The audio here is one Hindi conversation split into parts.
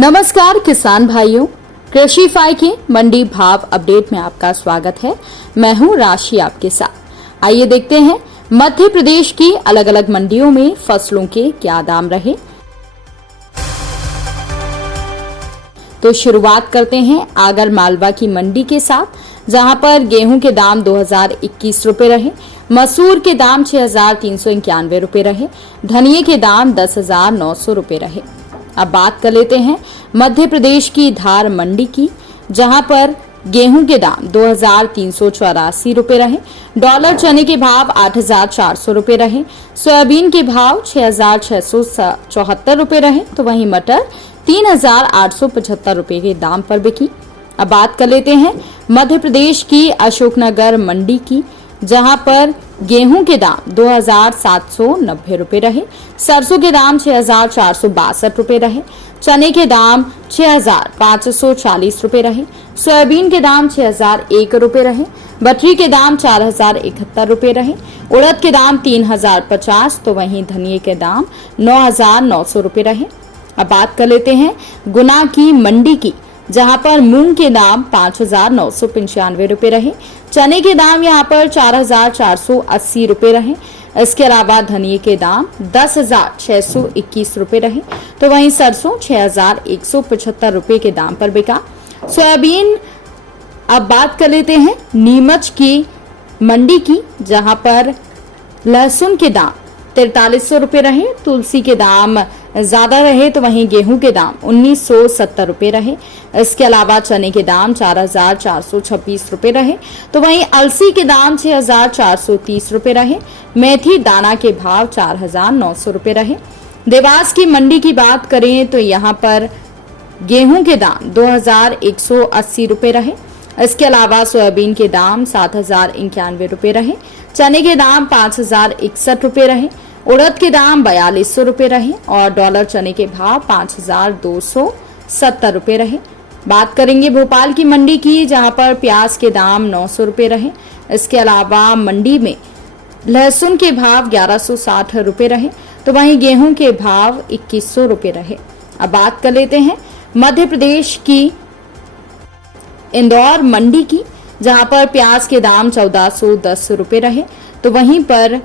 नमस्कार किसान भाइयों, कृषिफाई के मंडी भाव अपडेट में आपका स्वागत है। मैं हूं राशि आपके साथ। आइए देखते हैं मध्य प्रदेश की अलग अलग मंडियों में फसलों के क्या दाम रहे। तो शुरुआत करते हैं आगर मालवा की मंडी के साथ, जहां पर गेहूं के दाम 2021 रुपए रहे, मसूर के दाम 6391 रुपए रहे, धनिये के दाम 10,900 रुपए रहे। अब बात कर लेते हैं मध्य प्रदेश की धार मंडी की, जहां पर गेहूं के दाम 2384 रुपए रहे, डॉलर चने के भाव 8400 रुपए रहे, सोयाबीन के भाव 6674 रुपए रहे, तो वहीं मटर 3875 रुपए के दाम पर बिकी। अब बात कर लेते हैं मध्य प्रदेश की अशोकनगर मंडी की, जहां पर गेहूं के दाम 2790 रुपए रहे, सरसों के दाम 6462 रुपए रहे, चने के दाम 6540 रुपए रहे, सोयाबीन के दाम 6001 रुपए रहे, बटरी के दाम 4071 रुपए रहे, उड़द के दाम 3050, तो वहीं धनिये के दाम 9900 रुपए रहे। अब बात कर लेते हैं गुना की मंडी की, जहां पर मूंग के दाम 5995 रुपए रहे, चने के दाम यहां पर 4480 रुपए रहे। इसके अलावा धनिये के दाम 10,621 रुपए रहे, तो वहीं सरसों 6175 रुपए के दाम पर बिका। सोयाबीन, अब बात कर लेते हैं नीमच की मंडी की, जहां पर लहसुन के दाम 4300 रुपए रहे, तुलसी के दाम ज्यादा रहे, तो वहीं गेहूं के दाम 1970 रुपए रहे। इसके अलावा चने के दाम 4426 रुपए रहे, तो वहीं अलसी के दाम 6430 रुपए रहे, मेथी दाना के भाव 4900 रुपए रहे। देवास की मंडी की बात करें तो यहाँ पर गेहूं के दाम 2180 रुपए रहे। इसके अलावा सोयाबीन के दाम 7091 रुपए रहे, चने के दाम 5061 रुपए रहे, उड़द के दाम 4200 रुपए रहे और डॉलर चने के भाव 5270 रुपए रहे। बात करेंगे भोपाल की मंडी की, जहां पर प्याज के दाम 900 रुपए रहे। इसके अलावा मंडी में लहसुन के भाव 1160 रुपए रहे, तो वहीं गेहूं के भाव 2100 रुपए रहे। अब बात कर लेते हैं मध्य प्रदेश की इंदौर मंडी की, जहां पर प्याज के दाम 1410 रुपए रहे, तो वहीं पर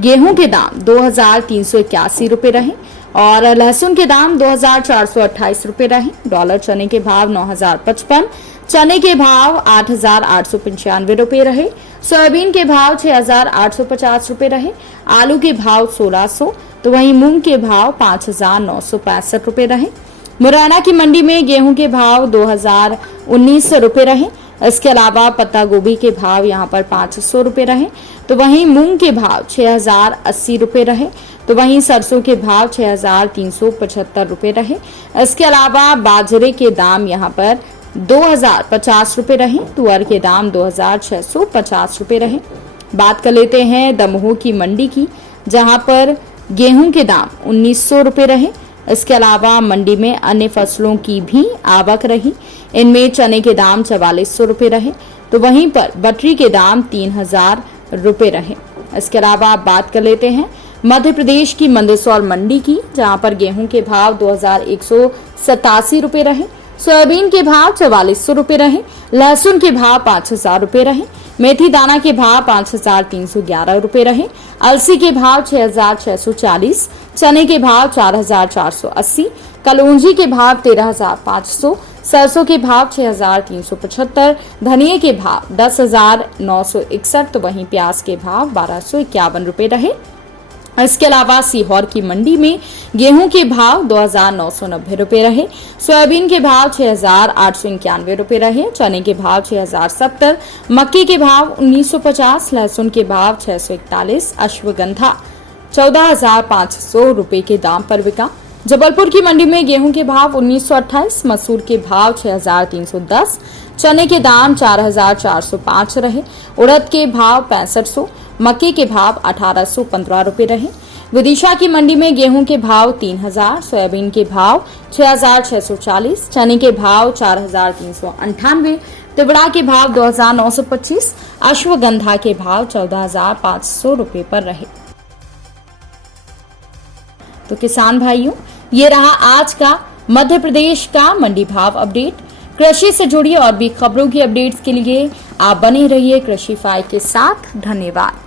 गेहूं के दाम 2381 रुपए रहे और लहसुन के दाम 2428 रुपए रहे। डॉलर चने के भाव 9055, चने के भाव 8895 रुपए रहे, सोयाबीन के भाव 6850 रुपए रहे, आलू के भाव 1600, तो वहीं मूंग के भाव 5965 रुपए रहे। मुरैना की मंडी में गेहूं के भाव 2019 रुपए रहे। इसके अलावा पत्ता गोभी के भाव यहाँ पर 500 रुपए रहे, तो वहीं मूंग के भाव 6080 रुपए रहे, तो वहीं सरसों के भाव 6375 रुपए रहे। इसके अलावा बाजरे के दाम यहाँ पर 2050 रुपए रहे, तुअर के दाम 2650 रुपए रहे। बात कर लेते हैं दमोह की मंडी की, जहां पर गेहूं के दाम 1900 रुपए रहे। इसके अलावा मंडी में अन्य फसलों की भी आवक रही। इनमें चने के दाम 4400 रुपए रहे, तो वहीं पर बटरी के दाम 3000 रुपए रहे। इसके अलावा आप बात कर लेते हैं मध्य प्रदेश की मंदसौर मंडी की, जहां पर गेहूं के भाव 2187 रुपए रहे, सोयाबीन के भाव 4400 रुपए रहे, लहसुन के भाव 5000 रुपए रहे, मेथी दाना के भाव 5311 रुपए रहे, अलसी के भाव 6640, चने के भाव 4480, कलौंजी के भाव 13500, सरसों के भाव 6375, धनिये के भाव 10961, तो वहीं प्याज के भाव 1251 रुपए रहे। इसके अलावा सीहोर की मंडी में गेहूं के भाव 2990 रुपए रहे, सोयाबीन के भाव 6891 रुपए रहे, चने के भाव 6070, मक्के के भाव 1950, लहसुन के भाव 641, अश्वगंधा 14500 रुपए के दाम पर बिका। जबलपुर की मंडी में गेहूं के भाव 1928, मसूर के भाव 6310, चने के दाम 4405 रहे, उड़द के भाव 6500, मक्के के भाव 1815 रुपए रहे। विदिशा की मंडी में गेहूं के भाव 3000, सोयाबीन के भाव 6640, चने के भाव 4398, तिवड़ा के भाव 2925, अश्वगंधा के भाव 14500 रुपए पर रहे। तो किसान भाइयों, ये रहा आज का मध्य प्रदेश का मंडी भाव अपडेट। कृषि से जुड़ी और भी खबरों की अपडेट्स के लिए आप बने रहिए कृषि फाइव के साथ। धन्यवाद।